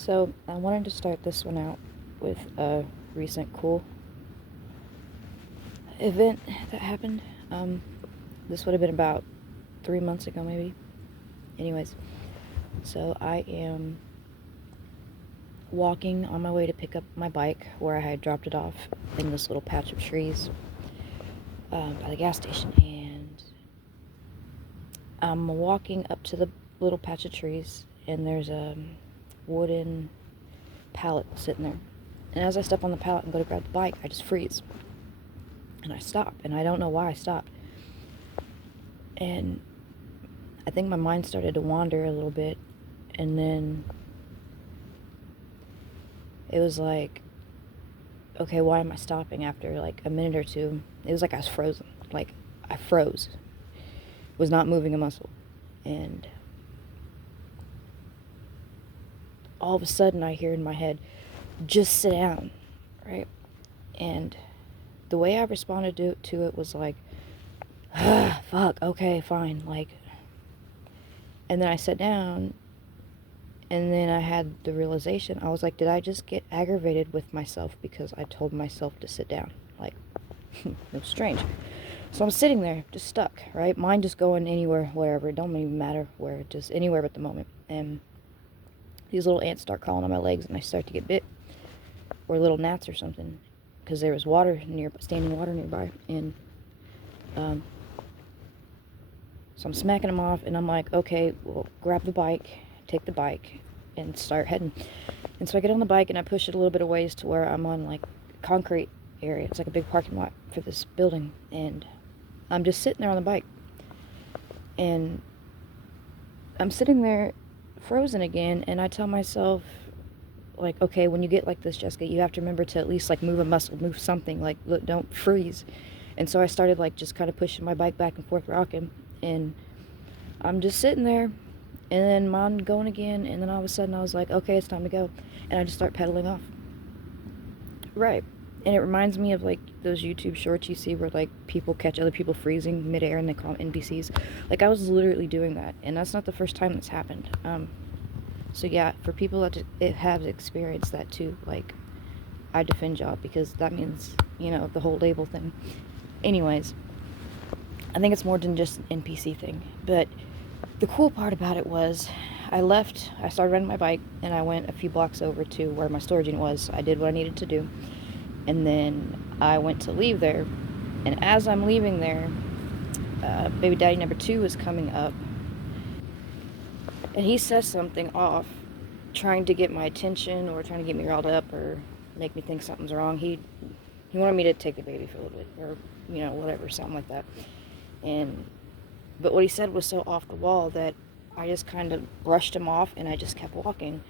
So, I wanted to start this one out with a recent cool event that happened. Um, this would have been about 3 months ago, maybe. Anyways, so I am walking on my way to pick up my bike where I had dropped it off in this little patch of trees by the gas station, and I'm walking up to the little patch of trees, and there's a wooden pallet sitting there. And as I step on the pallet and go to grab the bike, I just freeze. And I stop, and I don't know why I stopped. And I think my mind started to wander a little bit, and then it was like, okay, why am I stopping after like a minute or two? It was like I was frozen. Like, I froze. Was not moving a muscle. And all of a sudden I hear in my head, just sit down, right? And the way I responded to it was like, ah, fuck, okay, fine, like, and then I sat down, and then I had the realization, I was like, did I just get aggravated with myself because I told myself to sit down? Like, it was strange. So I'm sitting there, just stuck, right? Mind just going anywhere, wherever, it don't even matter where, just anywhere but the moment. And these little ants start crawling on my legs, and I start to get bit, or little gnats or something, because there was standing water nearby, and so I'm smacking them off, and I'm like, okay, well, grab the bike, take the bike, and start heading. And so I get on the bike, and I push it a little bit of ways to where I'm on, like, concrete area. It's like a big parking lot for this building, and I'm just sitting there on the bike. And I'm sitting there frozen again, and I tell myself, like, okay, when you get like this, Jessica, you have to remember to at least, like, move a muscle, move something, like, look, don't freeze. And so I started, like, just kind of pushing my bike back and forth, rocking, and I'm just sitting there, and then mine going again, and then all of a sudden I was like, okay, it's time to go, and I just start pedaling off. Right. And it reminds me of, like, those YouTube shorts you see where, like, people catch other people freezing midair and they call them NPCs. Like, I was literally doing that, and that's not the first time that's happened. So yeah, for people that have experienced that too, like, I defend y'all, because that means, the whole label thing. Anyways, I think it's more than just an NPC thing. But the cool part about it was, I started riding my bike, and I went a few blocks over to where my storage unit was. I did what I needed to do. And then I went to leave there. And as I'm leaving there, baby daddy number 2 is coming up. And he says something off, trying to get my attention, or trying to get me riled up, or make me think something's wrong. He wanted me to take the baby for a little bit, or, whatever, something like that. But what he said was so off the wall that I just kind of brushed him off, and I just kept walking.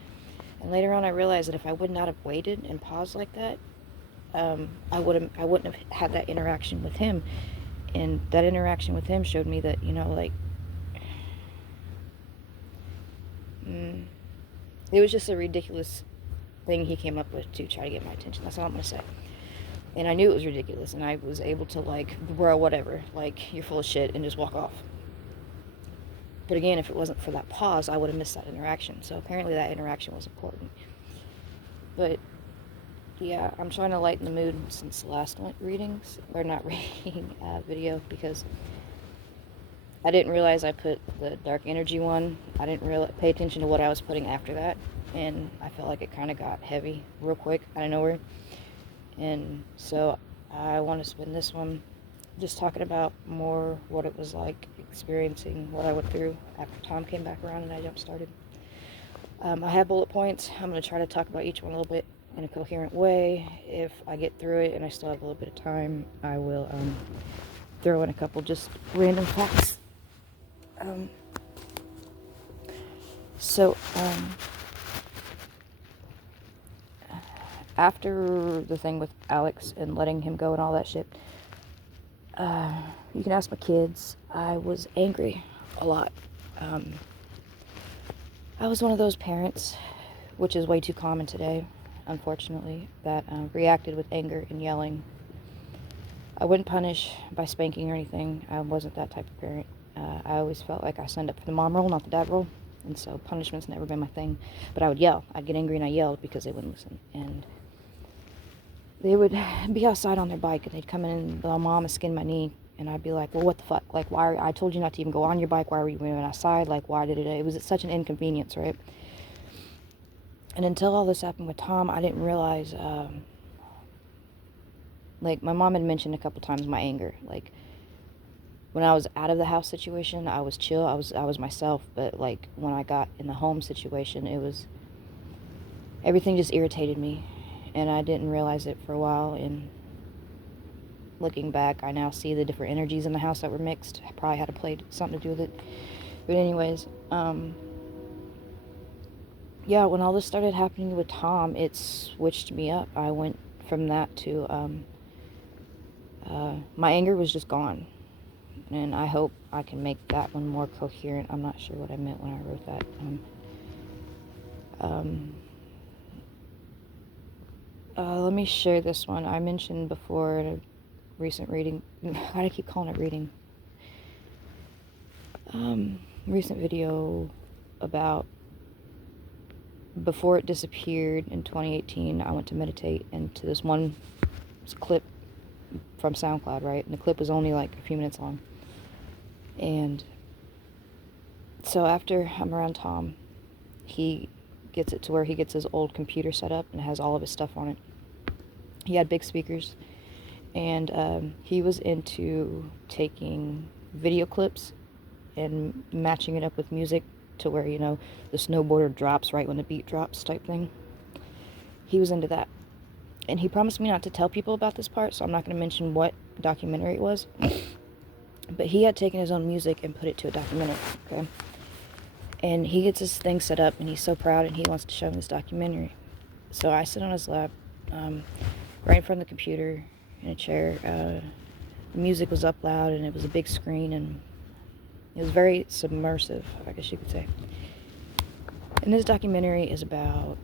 And later on I realized that if I would not have waited and paused like that, I wouldn't have had that interaction with him. And that interaction with him showed me that, it was just a ridiculous thing he came up with to try to get my attention. That's all I'm going to say. And I knew it was ridiculous, and I was able to, like, bro, whatever, like, you're full of shit, and just walk off. But again, if it wasn't for that pause, I would have missed that interaction. So apparently that interaction was important. But yeah, I'm trying to lighten the mood since the last readings, or not reading, video, because I didn't realize I put the dark energy one. I didn't really pay attention to what I was putting after that, and I felt like it kind of got heavy real quick out of nowhere. And so I want to spend this one just talking about more what it was like experiencing what I went through after Tom came back around and I jump started. I have bullet points. I'm going to try to talk about each one a little bit in a coherent way. If I get through it and I still have a little bit of time, I will throw in a couple just random facts. So after the thing with Alex and letting him go and all that shit, you can ask my kids, I was angry a lot. I was one of those parents, which is way too common today, unfortunately, that reacted with anger and yelling. I wouldn't punish by spanking or anything. I wasn't that type of parent. I always felt like I signed up for the mom role, not the dad role. And so punishment's never been my thing. But I would yell. I'd get angry and I yelled because they wouldn't listen. And they would be outside on their bike and they'd come in and the mom would skin my knee. And I'd be like, well, what the fuck? Like, why? I told you not to even go on your bike. Why were you moving outside? Like, why did it? It was such an inconvenience, right? And until all this happened with Tom, I didn't realize, like, my mom had mentioned a couple times my anger. Like, when I was out of the house situation, I was chill. I was myself. But, like, when I got in the home situation, everything just irritated me. And I didn't realize it for a while. And looking back, I now see the different energies in the house that were mixed. I probably had to play something to do with it. But anyways, yeah, when all this started happening with Tom, it switched me up. I went from that to, my anger was just gone. And I hope I can make that one more coherent. I'm not sure what I meant when I wrote that. Let me share this one. I mentioned before in a recent reading. Why do I keep calling it reading? Recent video about before it disappeared in 2018. I went to meditate into this one clip from SoundCloud, right? And the clip was only like a few minutes long. And so after I'm around Tom, he gets it to where he gets his old computer set up and has all of his stuff on it. He had big speakers, and he was into taking video clips and matching it up with music to where, you know, the snowboarder drops right when the beat drops type thing. He was into that. And he promised me not to tell people about this part, so I'm not going to mention what documentary it was. But he had taken his own music and put it to a documentary, okay? And he gets his thing set up, and he's so proud, and he wants to show him this documentary. So I sit on his lap, right in front of the computer, in a chair. The music was up loud, and it was a big screen, and it was very submersive, I guess you could say. And this documentary is about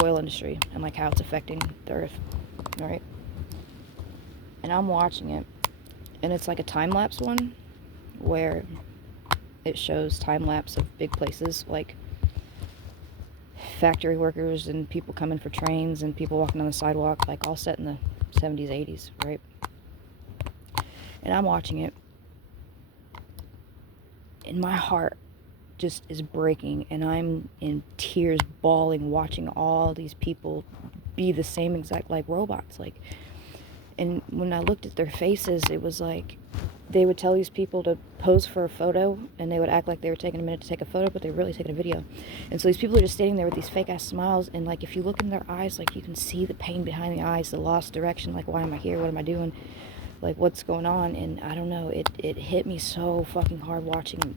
oil industry and like how it's affecting the earth, all right? And I'm watching it, and it's like a time-lapse one where it shows time-lapse of big places like factory workers and people coming for trains and people walking on the sidewalk, like all set in the 70s, 80s, right? And I'm watching it, and my heart just is breaking, and I'm in tears, bawling, watching all these people be the same exact like robots, like. And when I looked at their faces, it was like they would tell these people to pose for a photo, and they would act like they were taking a minute to take a photo, but they were really taking a video. And so these people are just standing there with these fake ass smiles, and like if you look in their eyes, like you can see the pain behind the eyes, the lost direction, like why am I here, what am I doing, like what's going on. And I don't know, it hit me so fucking hard watching.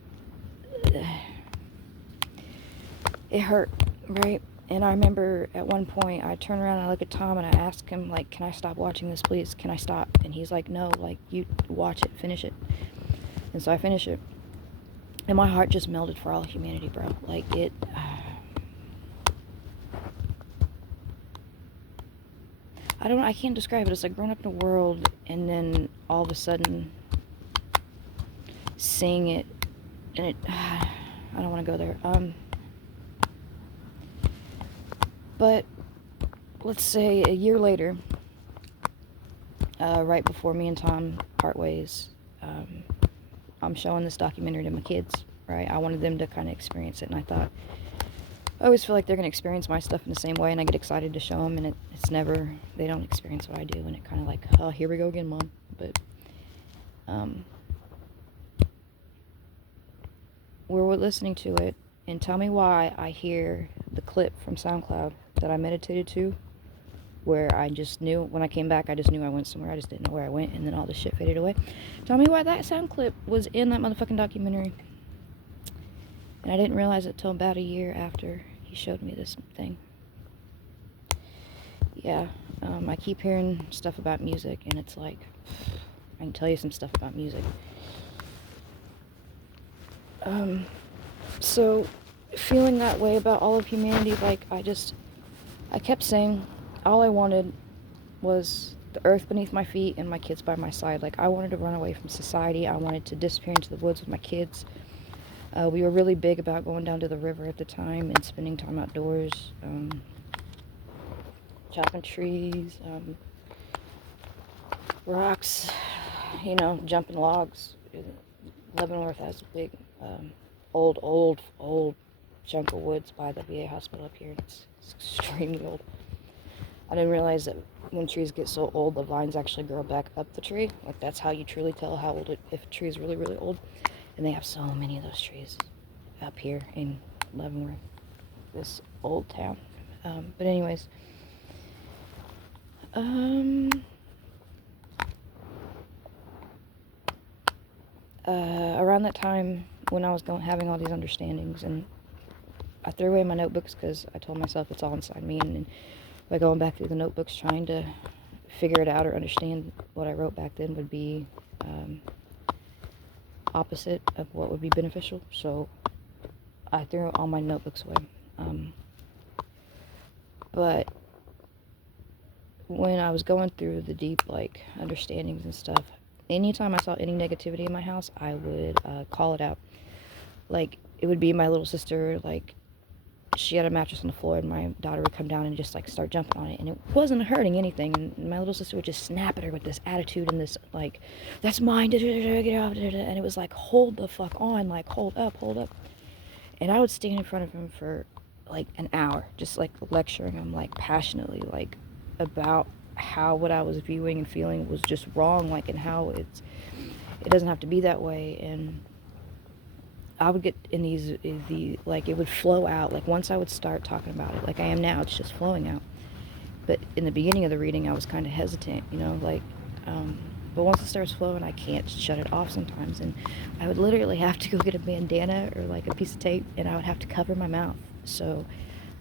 It hurt, right? And I remember at one point I turn around and I look at Tom and I ask him, like, can I stop watching this, please? Can I stop? And he's like, no, like, you watch it, finish it. And so I finish it. And my heart just melted for all humanity, bro. Like, I can't describe it. It's like growing up in a world and then all of a sudden seeing it, and it, I don't want to go there. But let's say a year later, right before me and Tom part ways, I'm showing this documentary to my kids, right? I wanted them to kind of experience it, and I thought, I always feel like they're going to experience my stuff in the same way, and I get excited to show them, and it's never, they don't experience what I do, and it kind of like, oh, here we go again, Mom. But we're listening to it, and tell me why I hear the clip from SoundCloud that I meditated to, where I just knew, when I came back, I just knew I went somewhere, I just didn't know where I went, and then all this shit faded away. Tell me why that sound clip was in that motherfucking documentary. And I didn't realize it till about a year after he showed me this thing. Yeah, I keep hearing stuff about music, and it's like, I can tell you some stuff about music. So, feeling that way about all of humanity, like, I kept saying all I wanted was the earth beneath my feet and my kids by my side. Like, I wanted to run away from society. I wanted to disappear into the woods with my kids. We were really big about going down to the river at the time and spending time outdoors, chopping trees, rocks, jumping logs. Leavenworth has a big, old chunk of woods by the VA hospital up here. It's extremely old. I didn't realize that when trees get so old, the vines actually grow back up the tree. Like, that's how you truly tell how old if a tree is really, really old. And they have so many of those trees up here in Leavenworth, this old town. But anyways, around that time when I was having all these understandings, and I threw away my notebooks because I told myself it's all inside me, and by going back through the notebooks trying to figure it out or understand what I wrote back then would be opposite of what would be beneficial. So I threw all my notebooks away. But when I was going through the deep, understandings and stuff, anytime I saw any negativity in my house, I would call it out. Like, it would be my little sister, she had a mattress on the floor, and my daughter would come down and just, start jumping on it, and it wasn't hurting anything, and my little sister would just snap at her with this attitude and this, that's mine, get off, and it was hold the fuck on, hold up, and I would stand in front of him for, an hour, just, lecturing him, passionately, about how what I was viewing and feeling was just wrong, and how it doesn't have to be that way. And I would get in it would flow out. Once I would start talking about it, I am now, it's just flowing out. But in the beginning of the reading, I was kind of hesitant, but once it starts flowing, I can't shut it off sometimes. And I would literally have to go get a bandana or a piece of tape, and I would have to cover my mouth. So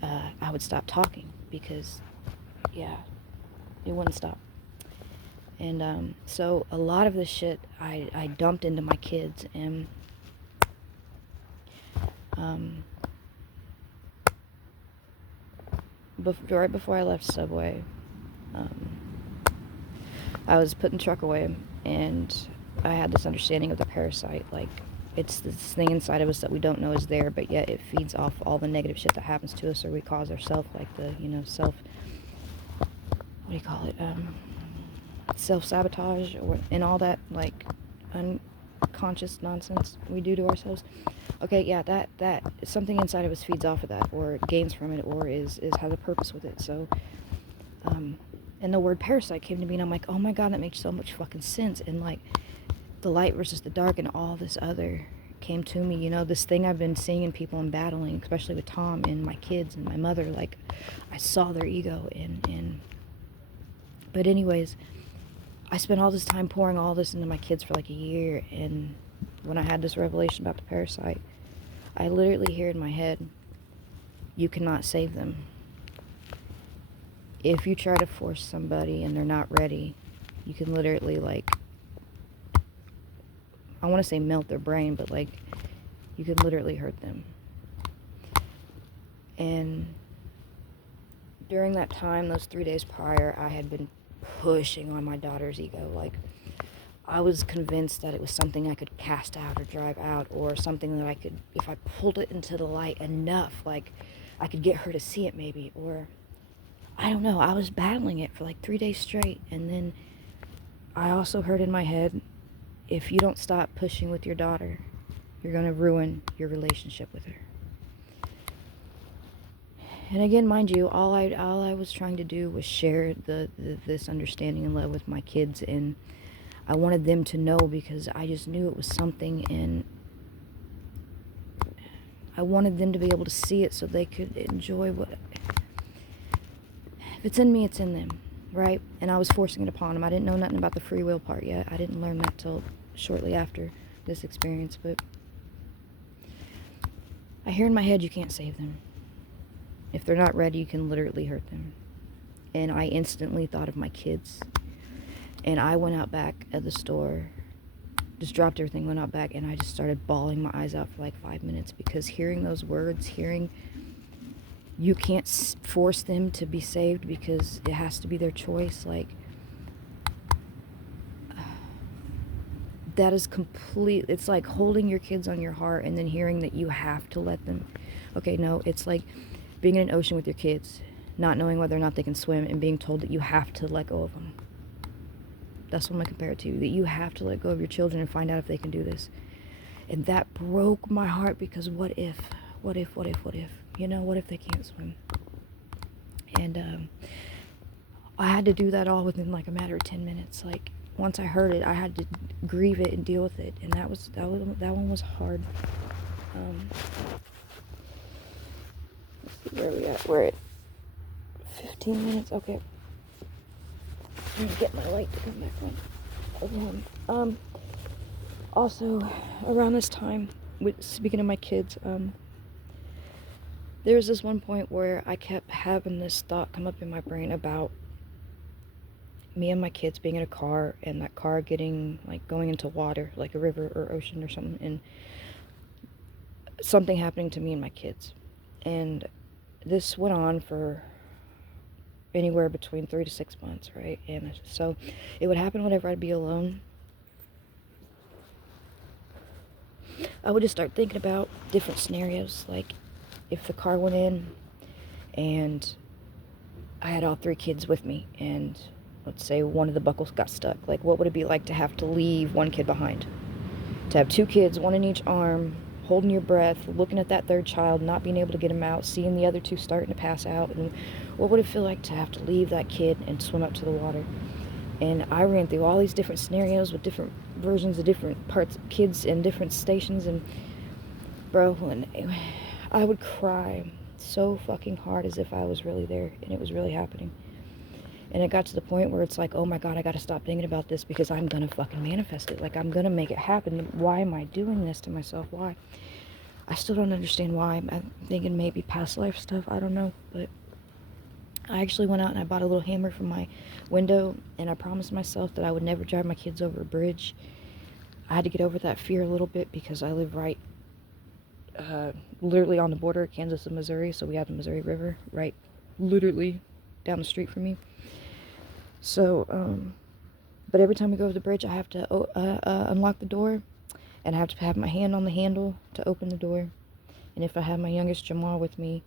I would stop talking because, yeah, it wouldn't stop. And so a lot of this shit I dumped into my kids. And right before I left Subway, I was putting the truck away, and I had this understanding of the parasite. It's this thing inside of us that we don't know is there, but yet it feeds off all the negative shit that happens to us, or we cause ourselves, self, what do you call it, self-sabotage, and all that, unconscious nonsense we do to ourselves. Okay, yeah, that something inside of us feeds off of that, or gains from it, or has a purpose with it. So, and the word parasite came to me, and I'm like, oh my god, that makes so much fucking sense. And the light versus the dark, and all this other came to me. This thing I've been seeing in people and battling, especially with Tom and my kids and my mother. I saw their ego, and but anyways, I spent all this time pouring all this into my kids for a year, and when I had this revelation about the parasite, I literally hear in my head, you cannot save them. If you try to force somebody and they're not ready, you can literally, I want to say melt their brain, but you can literally hurt them. And during that time, those 3 days prior, I had been pushing on my daughter's ego. I was convinced that it was something I could cast out or drive out, or something that I could, if I pulled it into the light enough, I could get her to see it maybe, or I don't know. I was battling it for 3 days straight, and then I also heard in my head, if you don't stop pushing with your daughter, you're going to ruin your relationship with her. And again, mind you, all I was trying to do was share this understanding and love with my kids, and I wanted them to know, because I just knew it was something, and I wanted them to be able to see it so they could enjoy what... If it's in me, it's in them, right? And I was forcing it upon them. I didn't know nothing about the free will part yet. I didn't learn that till shortly after this experience, but I hear in my head, you can't save them. If they're not ready, you can literally hurt them. And I instantly thought of my kids. And I went out back at the store, just dropped everything, went out back, and I just started bawling my eyes out for 5 minutes, because hearing those words, hearing you can't force them to be saved because it has to be their choice, that is complete. It's like holding your kids on your heart and then hearing that you have to let them. Okay, no, it's like being in an ocean with your kids, not knowing whether or not they can swim, and being told that you have to let go of them. That's what I'm going to compare it to, that you have to let go of your children and find out if they can do this. And that broke my heart, because what if? What if? You know, what if they can't swim? And I had to do that all within like a matter of 10 minutes. Like, once I heard it, I had to grieve it and deal with it. And that one was hard. Let's see where we at. We're at 15 minutes. Okay. I'm gonna get my light to come back on. Also, around this time, speaking of my kids, there was this one point where I kept having this thought come up in my brain about me and my kids being in a car, and that car getting, like, going into water, like a river or ocean or something, and something happening to me and my kids. And this went on for anywhere between 3 to 6 months, right? And so it would happen whenever I'd be alone. I would just start thinking about different scenarios, like if the car went in and I had all 3 kids with me, and let's say one of the buckles got stuck. Like, what would it be like to have to leave one kid behind? To have 2 kids, one in each arm, holding your breath, looking at that 3rd child, not being able to get him out, seeing the other 2 starting to pass out, and what would it feel like to have to leave that kid and swim up to the water? And I ran through all these different scenarios with different versions of different parts of kids in different stations, and bro, when I would cry so fucking hard as if I was really there and it was really happening. And it got to the point where it's like, oh my God, I gotta stop thinking about this, because I'm gonna fucking manifest it. Like, I'm gonna make it happen. Why am I doing this to myself? Why? I still don't understand why. I'm thinking maybe past life stuff. I don't know. But I actually went out and I bought a little hammer from my window, and I promised myself that I would never drive my kids over a bridge. I had to get over that fear a little bit, because I live right, literally on the border of Kansas and Missouri. So we have the Missouri River right literally down the street from me. So, but every time we go over the bridge, I have to unlock the door, and I have to have my hand on the handle to open the door. And if I have my youngest Jamal with me,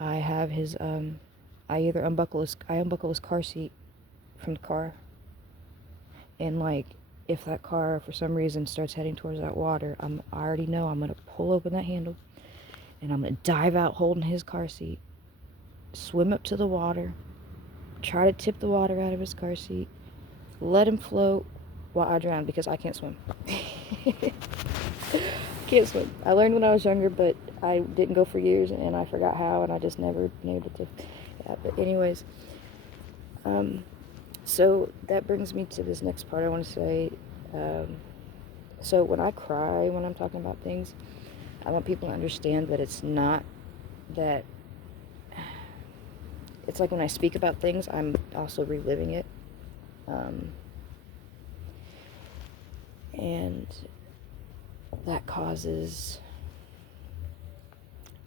I have his, I unbuckle his car seat from the car. And like, if that car for some reason starts heading towards that water, I already know I'm gonna pull open that handle, and I'm gonna dive out holding his car seat, swim up to the water, try to tip the water out of his car seat, let him float while I drown, because I can't swim. Can't swim. I learned when I was younger, but I didn't go for years, and I forgot how, and I just never been able to. Yeah, but anyways, so that brings me to this next part I want to say. So when I cry, when I'm talking about things, I want people to understand that it's not that. It's like when I speak about things, I'm also reliving it. And that causes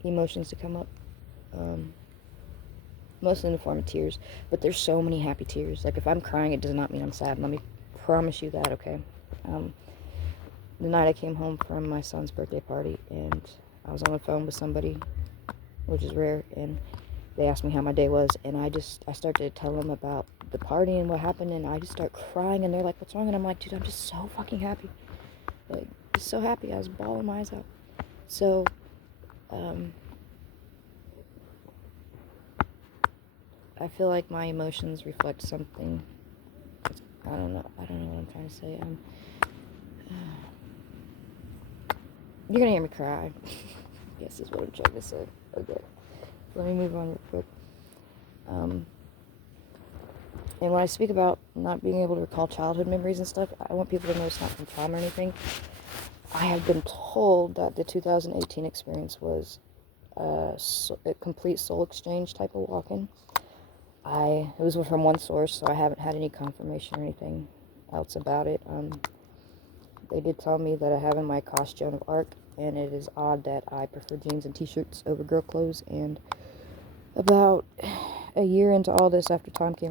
emotions to come up. Mostly in the form of tears. But there's so many happy tears. Like, if I'm crying, it does not mean I'm sad. Let me promise you that, okay? The night I came home from my son's birthday party, and I was on the phone with somebody, which is rare, and they asked me how my day was, and I started to tell them about the party and what happened, and I just start crying, and they're like, what's wrong? And I'm like, dude, I'm just so fucking happy. Like, just so happy. I was bawling my eyes out. So, I feel like my emotions reflect something. I don't know what I'm trying to say. You're gonna hear me cry. Yes, is what I'm trying to say. Okay. Let me move on real quick. And when I speak about not being able to recall childhood memories and stuff, I want people to know it's not from trauma or anything. I have been told that the 2018 experience was a complete soul exchange type of walk-in. It was from one source, so I haven't had any confirmation or anything else about it. They did tell me that I have in my Kosh Joan of Arc, and it is odd that I prefer jeans and t-shirts over girl clothes. And about a year into all this, after Tom came